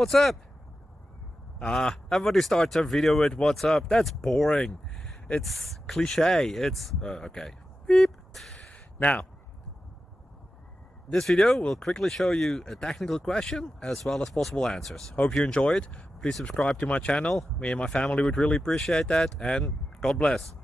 What's up? Everybody starts a video with what's up. That's boring. It's cliche. It's okay. Beep. Now, this video will quickly show you a technical question as well as possible answers. Hope you enjoy it. Please subscribe to my channel. Me and my family would really appreciate that, and God bless.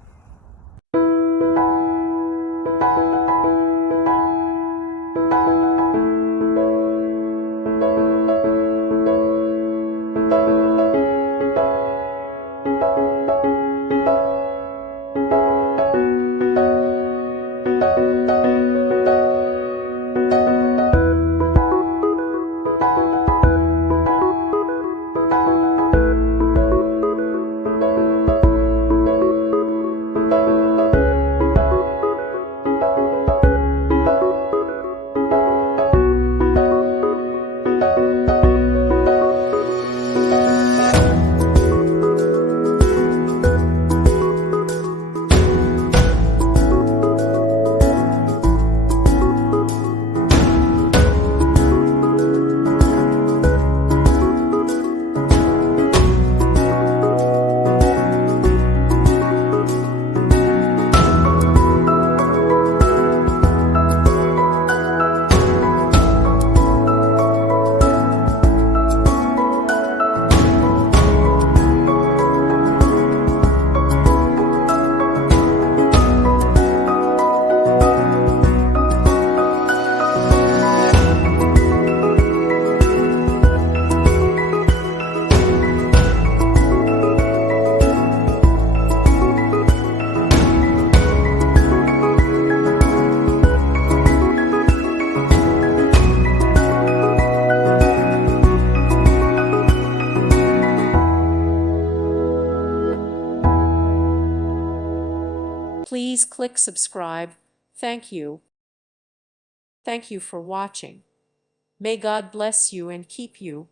Please click subscribe. Thank you. Thank you for watching. May God bless you and keep you.